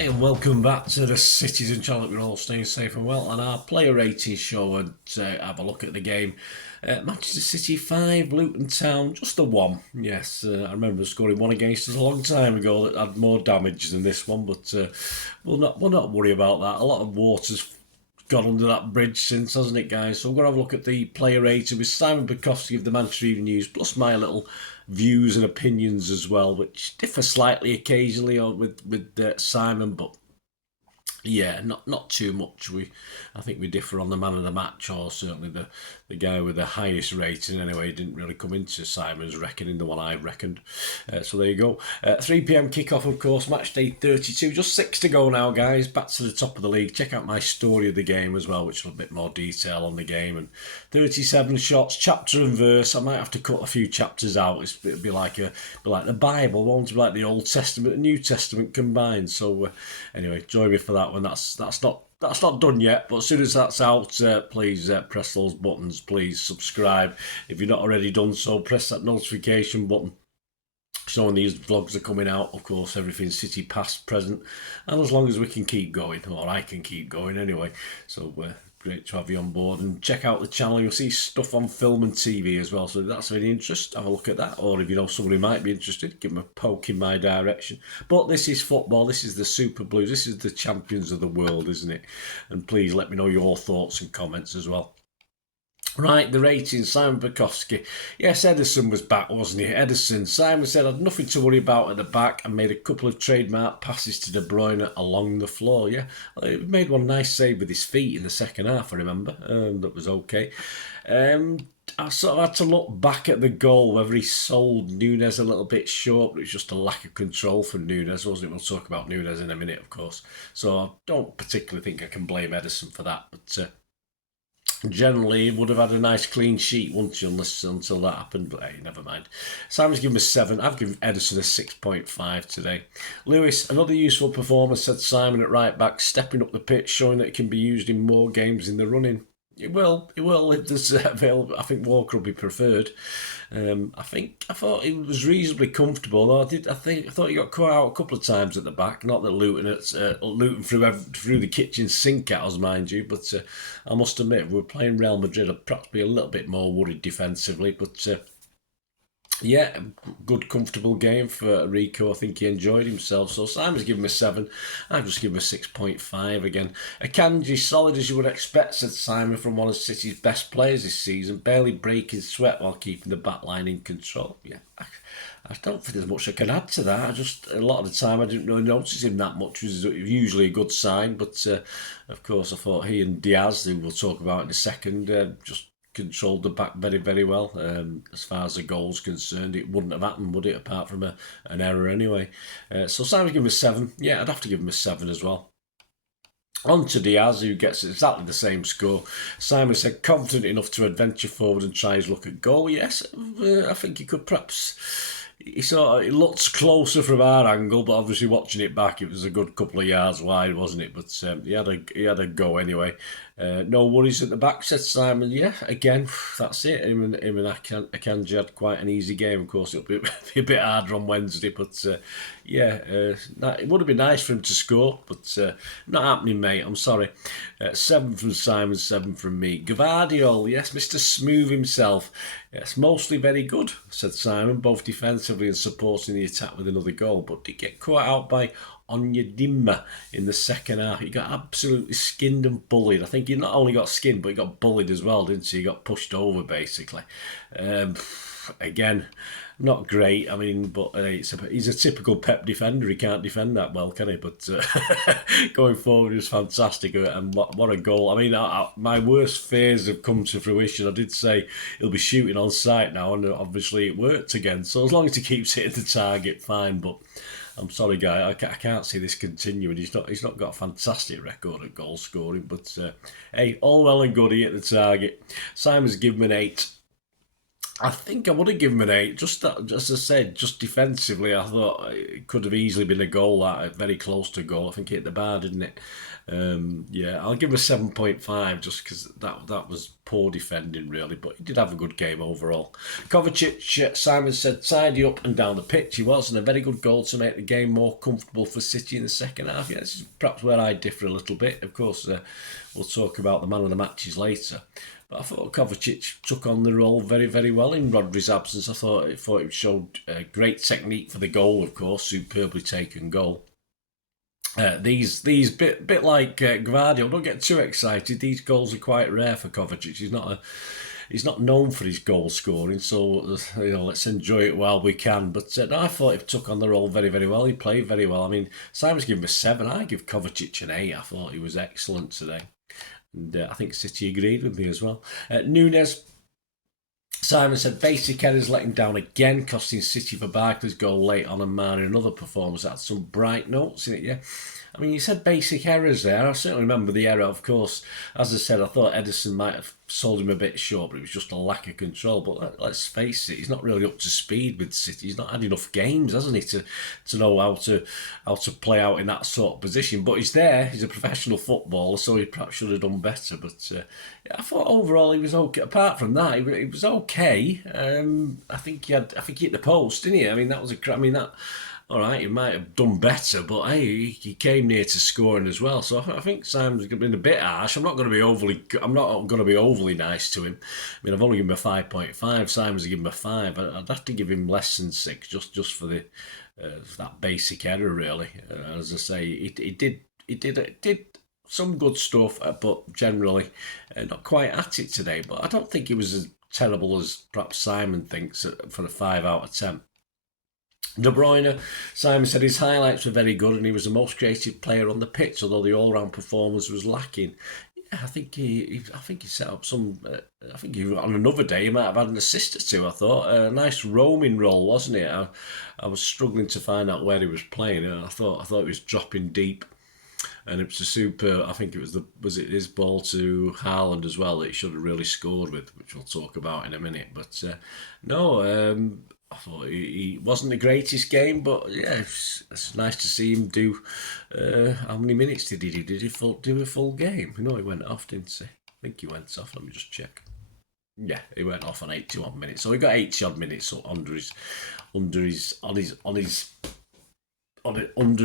Hi and welcome back to the Citizen channel. We're all staying safe and well on our player rating show and have a look at the game. Manchester City 5, Luton Town just a 1. Yes, I remember scoring one against us a long time ago that had more damage than this one, but we'll not worry about that. A lot of water's gone under that bridge since, hasn't it, guys? So we're going to have a look at the player rating with Simon Bajkowski of the Manchester Evening News, plus my little views and opinions as well, which differ slightly occasionally with Simon, but yeah, not too much. I think we differ on the man of the match, or certainly the guy with the highest rating. Anyway, didn't really come into Simon's reckoning, the one I reckoned. So there you go. 3 p.m. kickoff, of course. Match day 32. Just 6 to go now, guys. Back to the top of the league. Check out my story of the game as well, which is a bit more detail on the game. And 37 shots, chapter and verse. I might have to cut a few chapters out. It'll be like the Bible. Won't be like the Old Testament and New Testament combined. So anyway, join me for that one. That's not done yet, but as soon as that's out, please press those buttons. Please subscribe if you've not already done so. Press that notification button so when these vlogs are coming out, of course, everything's City past, present, and as long as we can keep going, or I can keep going anyway. So great to have you on board, and check out the channel. You'll see stuff on film and TV as well, so if that's of any interest, have a look at that. Or if you know somebody who might be interested, give them a poke in my direction. But this is football. This is the Super Blues. This is the champions of the world, isn't it? And please let me know your thoughts and comments as well. Right, the rating, Simon Bajkowski. Yes, Ederson was back, wasn't he? Ederson. Simon said, I had nothing to worry about at the back and made a couple of trademark passes to De Bruyne along the floor. Yeah, he made one nice save with his feet in the second half, I remember. That was okay. I sort of had to look back at the goal, whether he sold Nunes a little bit short, but it was just a lack of control from Nunes, wasn't it? We'll talk about Nunes in a minute, of course. So I don't particularly think I can blame Ederson for that, but generally would have had a nice clean sheet, wouldn't you, until that happened, but hey, never mind. Simon's given us 7. I've given Ederson a 6.5 today. Lewis, another useful performance, said Simon at right back, stepping up the pitch, showing that it can be used in more games in the running. It will if there's available. I think Walker will be preferred. I thought he was reasonably comfortable, though. I thought he got caught out a couple of times at the back. Not that Luton threw the kitchen sink at us, mind you, but I must admit, if we were playing Real Madrid, I'd perhaps be a little bit more worried defensively, but yeah, good, comfortable game for Rico. I think he enjoyed himself. So Simon's given him a 7. I've just given him a 6.5 again. Akanji, solid as you would expect, said Simon, from one of City's best players this season. Barely breaking sweat while keeping the back line in control. Yeah, I don't think there's much I can add to that. A lot of the time I didn't really notice him that much, which is usually a good sign. But of course, I thought he and Diaz, who we'll talk about in a second, just controlled the back very, very well. As far as the goal's concerned, it wouldn't have happened, would it, apart from an error anyway. So Simon's given him a 7. Yeah, I'd have to give him a 7 as well. On to Diaz, who gets exactly the same score. Simon said, confident enough to adventure forward and try his luck at goal. Yes, I think he could perhaps. It looked closer from our angle, but obviously watching it back, it was a good couple of yards wide, wasn't it? But he had a go anyway. No worries at the back, said Simon. Yeah, again, that's it. Him and Akanji had quite an easy game. Of course, it'll be a bit harder on Wednesday, but yeah, it would have been nice for him to score, but not happening, mate. I'm sorry. 7 from Simon, 7 from me. Gvardiol, yes, Mr. Smooth himself. Yes, mostly very good, said Simon, both defensively and supporting the attack with another goal, but did get caught out by Onyedinma in the second half. He got absolutely skinned and bullied. I think he not only got skinned, but he got bullied as well, didn't he? He got pushed over, basically. Again, not great. I mean, but he's a typical Pep defender. He can't defend that well, can he? But going forward, he was fantastic. And what a goal. I mean, my worst fears have come to fruition. I did say he'll be shooting on sight now, and obviously it worked again. So as long as he keeps hitting the target, fine. But I'm sorry, guy, I can't see this continuing. He's not got a fantastic record at goal scoring, but hey, all well and good. He hit the target. Simon's given him an 8. I think I would have given him an 8. Just as I said, just defensively, I thought it could have easily been a goal. That very close to a goal. I think it hit the bar, didn't it? Yeah, I'll give him a 7.5 just because that was poor defending really, but he did have a good game overall. Kovacic, Simon said, tidy up and down the pitch. He was, and a very good goal to make the game more comfortable for City in the second half. Yeah, this is perhaps where I differ a little bit. Of course, we'll talk about the man of the matches later. But I thought Kovacic took on the role very, very well in Rodri's absence. I thought it showed great technique for the goal, of course, superbly taken goal. These bit like Gvardiol, don't get too excited. These goals are quite rare for Kovacic. He's not known for his goal scoring, so let's enjoy it while we can. But I thought he took on the role very, very well. He played very well. I mean, Simon's given him a 7. I give Kovacic an 8. I thought he was excellent today. And I think City agreed with me as well. Nunes, Simon said, basic errors let him down again, costing City for Barkley's goal late on and marring another performance. That had some bright notes in it, yeah. I mean, you said basic errors there. I certainly remember the error, of course. As I said, I thought Ederson might have sold him a bit short, but it was just a lack of control. But let's face it, he's not really up to speed with City. He's not had enough games, hasn't he, to know how to play out in that sort of position. But he's there. He's a professional footballer, so he perhaps should have done better. But I thought overall he was okay. Apart from that, he was okay. I think he hit the post, didn't he? I mean, that. All right, he might have done better, but hey, he came near to scoring as well. So I think Simon's been a bit harsh. I'm not going to be overly nice to him. I mean, I've only given him a 5.5. Simon's given him a 5. I'd have to give him less than 6 just for the that basic error, really. As I say, he did some good stuff, but generally not quite at it today. But I don't think he was as terrible as perhaps Simon thinks for a 5 out of 10. De Bruyne, Simon said his highlights were very good and he was the most creative player on the pitch, although the all-round performance was lacking. Yeah, I think he set up some. I think on another day he might have had an assist or two. I thought a nice roaming role, wasn't it? I was struggling to find out where he was playing. I thought he was dropping deep, and it was a super. I think it was his ball to Haaland as well that he should have really scored with, which we'll talk about in a minute. But no. I thought he wasn't the greatest game, but yeah, it's nice to see him do. How many minutes did he do? Did he do a full game? He went off, didn't he? I think he went off. Let me just check. Yeah, he went off on 81 minutes. So he got 80 odd minutes under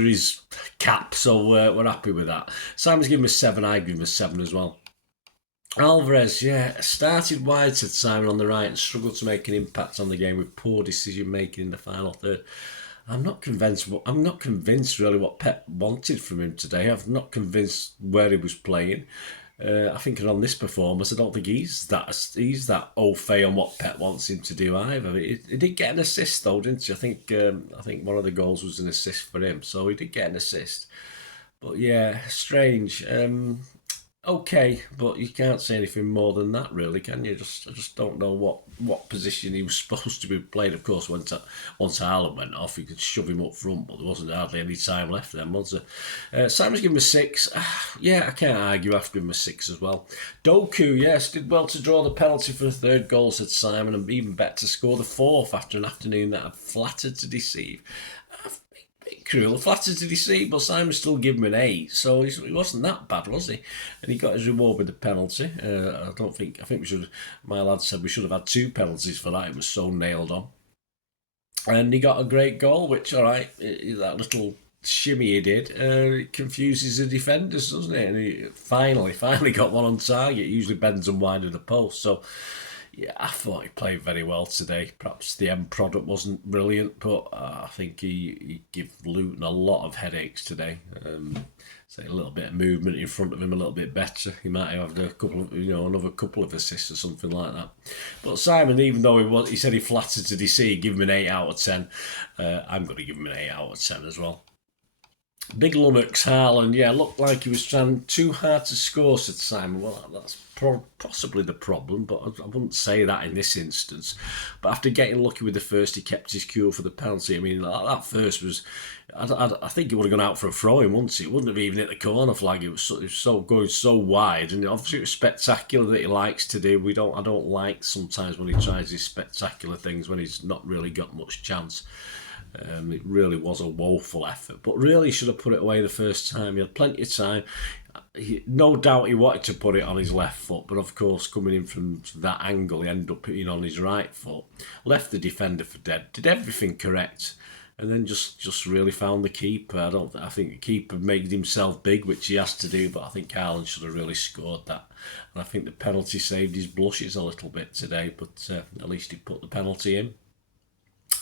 his cap. So we're happy with that. Simon's given him a 7. I give him a 7 as well. Alvarez, yeah, started wide, said Simon, on the right and struggled to make an impact on the game with poor decision making in the final third. I'm not convinced really what Pep wanted from him today. I'm not convinced where he was playing. I think on this performance, I don't think he's that au fait on what Pep wants him to do either. He did get an assist though, didn't he? I think one of the goals was an assist for him, so he did get an assist. But yeah, strange. Okay, but you can't say anything more than that, really, can you? I just don't know what position he was supposed to be playing. Of course, once Haaland went off, you could shove him up front, but there wasn't hardly any time left then, was there? Simon's given him a 6. Yeah, I can't argue. I've given him a 6 as well. Doku, yes, did well to draw the penalty for the 3rd goal, said Simon, and even better to score the 4th after an afternoon that had flattered to deceive. Cruel, flattered to deceive, but Simon still gave him an 8, so he wasn't that bad, was he? And he got his reward with the penalty. I think we should. My lad said we should have had 2 penalties for that. It was so nailed on. And he got a great goal, which that little shimmy he did confuses the defenders, doesn't it? And he finally got one on target. He usually bends and wide of the post, so. Yeah, I thought he played very well today. Perhaps the end product wasn't brilliant, but I think he gave Luton a lot of headaches today. Say a little bit of movement in front of him, a little bit better. He might have had another couple of assists or something like that. But Simon, even though he said he flattered to DC, give him an 8 out of 10. I'm going to give him an 8 out of 10 as well. Big Lummox, Haaland, yeah, looked like he was trying too hard to score, said Simon. Well, that's possibly the problem, but I wouldn't say that in this instance. But after getting lucky with the first, he kept his cool for the penalty. I mean, that first was, I think it would have gone out for a throw-in, wouldn't it? It wouldn't have even hit the corner flag. It was so going so wide, and obviously it was spectacular that he likes to do. I don't like sometimes when he tries these spectacular things when he's not really got much chance. It really was a woeful effort, but really should have put it away the first time. He had plenty of time. no doubt he wanted to put it on his left foot, but of course, coming in from that angle, he ended up putting it on his right foot. Left the defender for dead. Did everything correct, and then just really found the keeper. I think the keeper made himself big, which he has to do, but I think Ireland should have really scored that. And I think the penalty saved his blushes a little bit today, but at least he put the penalty in.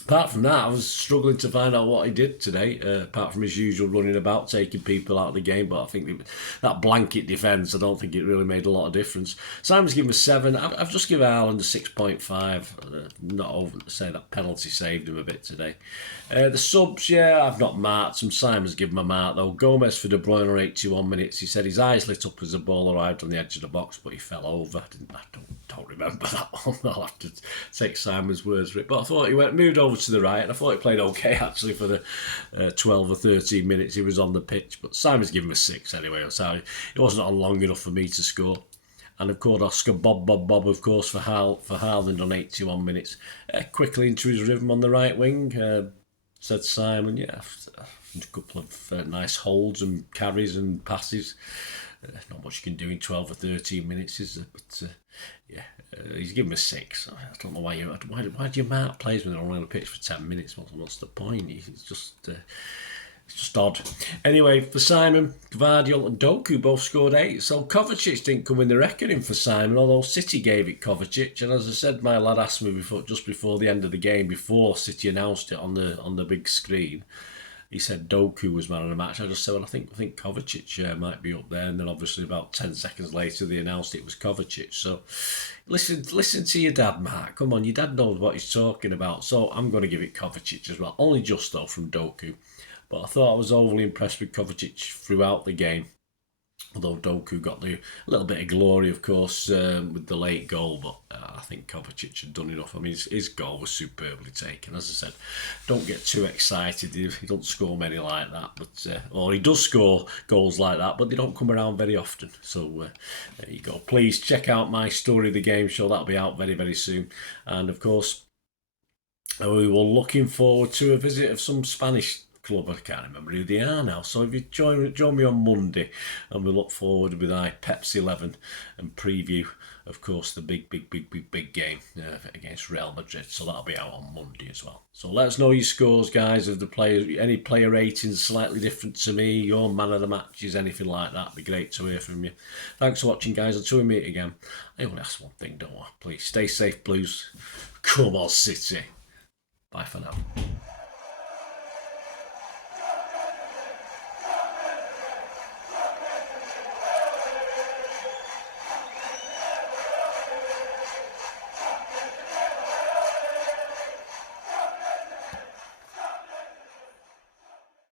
Apart from that, I was struggling to find out what he did today, apart from his usual running about, taking people out of the game. But I think that blanket defence, I don't think it really made a lot of difference. Simon's given a 7. I've just given Ireland a 6.5. Not over to say that penalty saved him a bit today. The subs, yeah, I've not marked them. Simon's given a mark, though. Gomez for De Bruyne or 81 minutes. He said his eyes lit up as the ball arrived on the edge of the box, but he fell over. I don't remember that one. I'll have to take Simon's words for it. But I thought he moved over to the right, and I thought he played okay actually for the 12 or 13 minutes he was on the pitch. But Simon's given him a 6 anyway, so it wasn't on long enough for me to score. And of course, Oscar Bob, of course, for Haaland on 81 minutes. Quickly into his rhythm on the right wing, said Simon. Yeah, a couple of nice holds and carries and passes. Not much you can do in 12 or 13 minutes, is there? But yeah, he's given a 6. I don't know why do you mark players when they're only on the pitch for 10 minutes? What's the point? It's just odd. Anyway, for Simon, Gvardiol and Doku both scored 8. So Kovacic didn't come in the reckoning for Simon, although City gave it Kovacic. And as I said, my lad asked me just before the end of the game, before City announced it on the big screen. He said Doku was man of the match. I just said, well, I think Kovacic might be up there. And then obviously about 10 seconds later, they announced it was Kovacic. So listen to your dad, Marc. Come on, your dad knows what he's talking about. So I'm going to give it Kovacic as well. Only just, though, from Doku. But I thought I was overly impressed with Kovacic throughout the game. Although Doku got a little bit of glory, of course, with the late goal, but I think Kovacic had done enough. I mean, his goal was superbly taken. As I said, don't get too excited. He doesn't score many like that, but or he does score goals like that, but they don't come around very often. So there you go. Please check out my Story of the Game show. That'll be out very, very soon. And of course, we were looking forward to a visit of some Spanish club. I can't remember who they are now. So if you join me on Monday, and we look forward with Pepsi 11 and preview, of course, the big game against Real Madrid. So that'll be out on Monday as well. So let us know your scores, guys, of the players. Any player ratings slightly different to me, your man of the matches, anything like that. It'd be great to hear from you. Thanks for watching, guys. Until we meet again, I only ask one thing, don't I? Please stay safe, Blues. Come on, City. Bye for now.